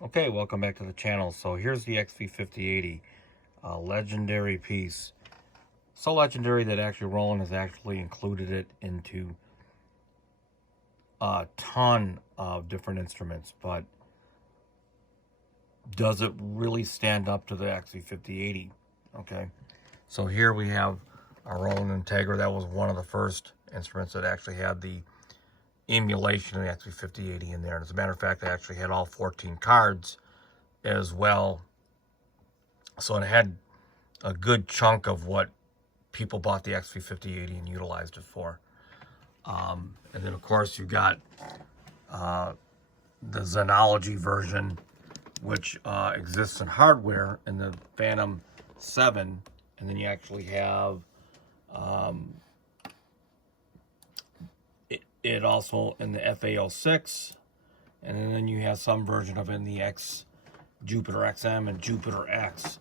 Okay, welcome back to the channel. So here's the XV5080, a legendary piece. So legendary that actually Roland has actually included it into a ton of different instruments, but does it really stand up to the XV5080? Okay, so here we have a Roland Integra. That was one of the first instruments that actually had the emulation of the XV5080 in there. And as a matter of fact, I actually had all 14 cards as well. So it had a good chunk of what people bought the XV5080 and utilized it for. And then of course you've got the Xenology version, which exists in hardware in the Fantom 7, and then you actually have it also in the FA06, and then you have some version of it in the Jupiter XM and Jupiter X.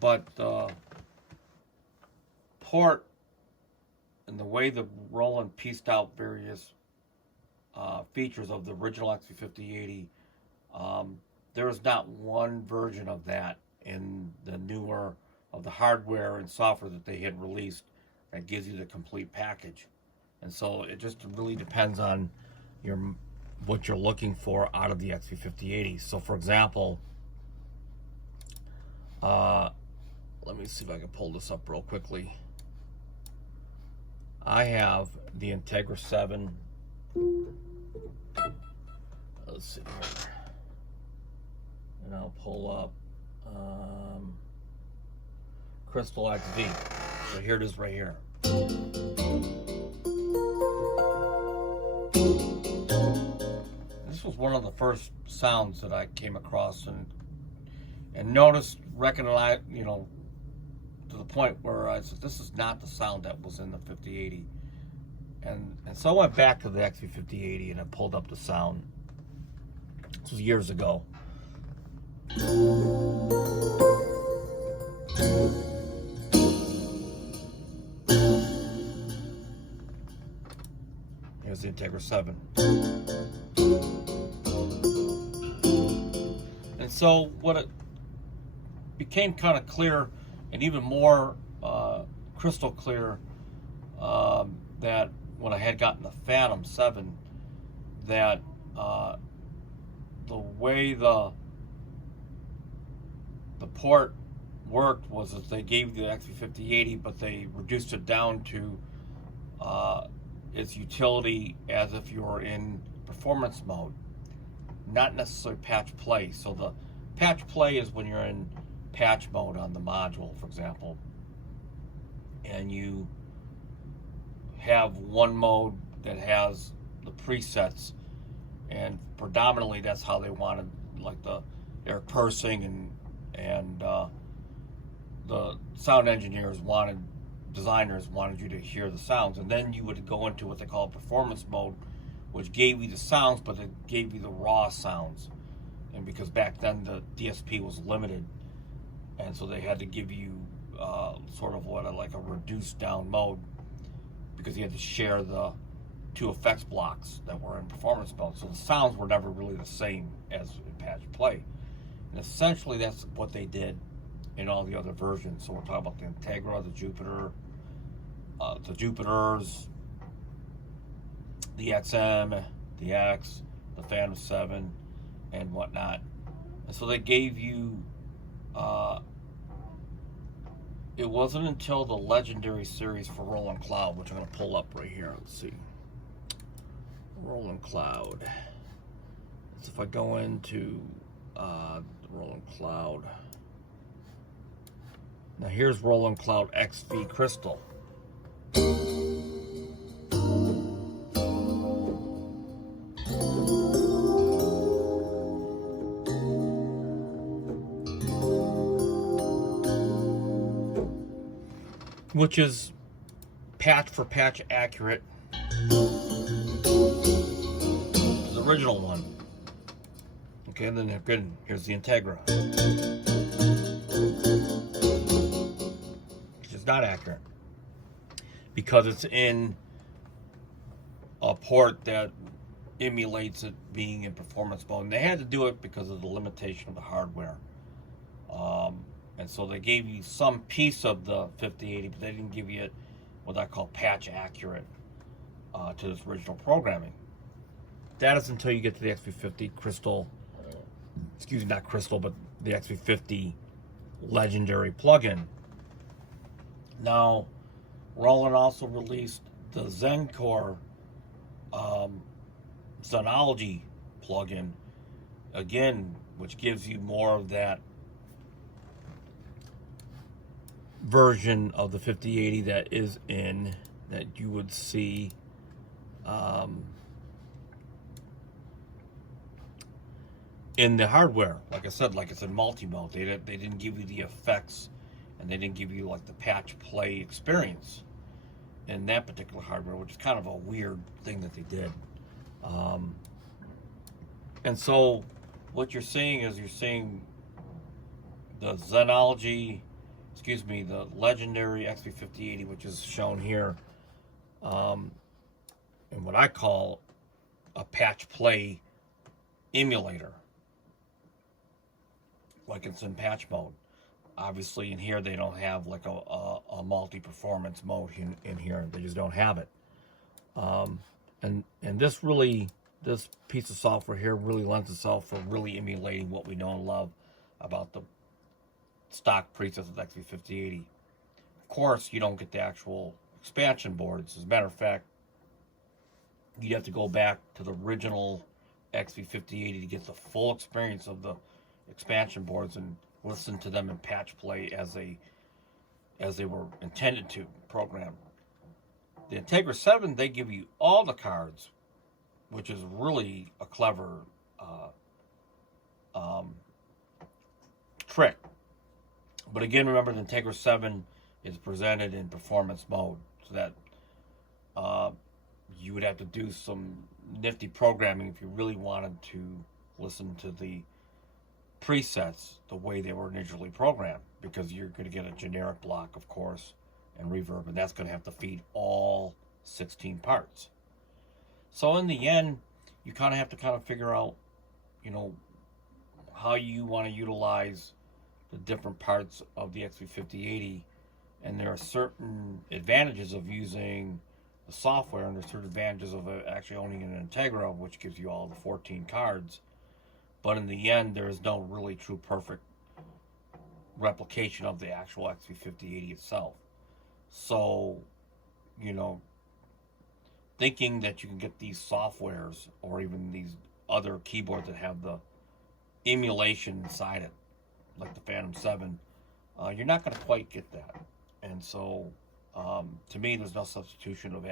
But the port and the way the Roland pieced out various features of the original XV5080, there is not one version of that in the newer of the hardware and software that they had released that gives you the complete package. And so it just really depends on what you're looking for out of the XV5080. So for example, let me see if I can pull this up real quickly. I have the Integra 7. Let's see here. And I'll pull up Crystal XV. So here it is right here. This was one of the first sounds that I came across and noticed, recognized, to the point where I said, this is not the sound that was in the 5080. And so I went back to the XV5080 and I pulled up the sound. This was years ago. Here's the Integra 7. And so what it became kind of clear, and even more crystal clear, that when I had gotten the Fantom 7, that the way the port worked was that they gave the XV5080, but they reduced it down to its utility as if you were in performance mode, not necessarily patch play. So the patch play is when you're in patch mode on the module, for example, and you have one mode that has the presets, and predominantly that's how they wanted, like the air pursing and the sound engineers designers wanted you to hear the sounds. And then you would go into what they call performance mode, which gave you the sounds, but it gave you the raw sounds. And because back then the DSP was limited, and so they had to give you sort of like a reduced down mode, because you had to share the two effects blocks that were in performance mode. So the sounds were never really the same as in patch play. And essentially that's what they did in all the other versions. So we're talking about the Integra, the Jupiter, the Jupiters, the XM, the X, the Fantom 7, and whatnot. And so they gave you, it wasn't until the Legendary series for Roland Cloud, which I'm going to pull up right here. Let's see. Roland Cloud. So if I go into the Roland Cloud. Now here's Roland Cloud XV Crystal. Which is patch for patch accurate to the original one. Okay, and then good. Here's the Integra, which is not accurate because it's in a port that emulates it being in performance mode. And they had to do it because of the limitation of the hardware. And so they gave you some piece of the 5080, but they didn't give you what I call patch accurate to this original programming. That is until you get to the XP50 Crystal, excuse me, not Crystal, but the XP50 Legendary plugin. Now, Roland also released the ZenCore Zenology plugin, again, which gives you more of that version of the 5080 that is that you would see in the hardware. Like I said, like it's in multi-mode. They didn't give you the effects, and they didn't give you like the patch play experience in that particular hardware, which is kind of a weird thing that they did. And so what you're seeing is you're seeing the Zenology, excuse me, the Legendary XP5080, which is shown here, in what I call a patch play emulator, like it's in patch mode. Obviously in here they don't have like a multi-performance mode in here. They just don't have it. And this piece of software here really lends itself for really emulating what we know and love about the stock presets of the XP5080. Of course, you don't get the actual expansion boards. As a matter of fact, you'd have to go back to the original XP5080 to get the full experience of the expansion boards and listen to them in patch play as they were intended to program. The Integra 7, they give you all the cards, which is really a clever trick. But again, remember the Integra 7 is presented in performance mode, so that you would have to do some nifty programming if you really wanted to listen to the presets the way they were initially programmed, because you're going to get a generic block, of course, and reverb, and that's going to have to feed all 16 parts. So in the end, you kind of have to figure out, you know, how you want to utilize the different parts of the XP5080, and there are certain advantages of using the software, and there's certain advantages of actually owning an Integra, which gives you all the 14 cards. But in the end, there is no really true perfect replication of the actual XP5080 itself. So, you know, thinking that you can get these softwares or even these other keyboards that have the emulation inside it, like the Fantom 7, you're not going to quite get that. And so, to me, there's no substitution of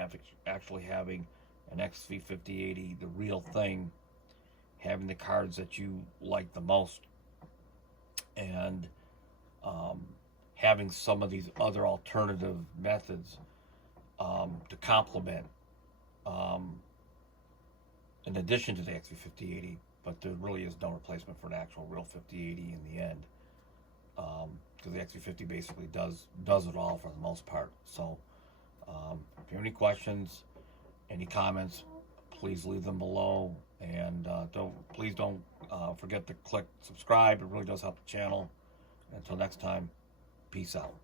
actually having an XP5080, the real thing, having the cards that you like the most, and having some of these other alternative methods to complement, in addition to the XP5080. But there really is no replacement for an actual real 5080 in the end, because the XP50 basically does it all for the most part. So if you have any questions, any comments, please leave them below, and please don't forget to click subscribe. It really does help the channel. Until next time, peace out.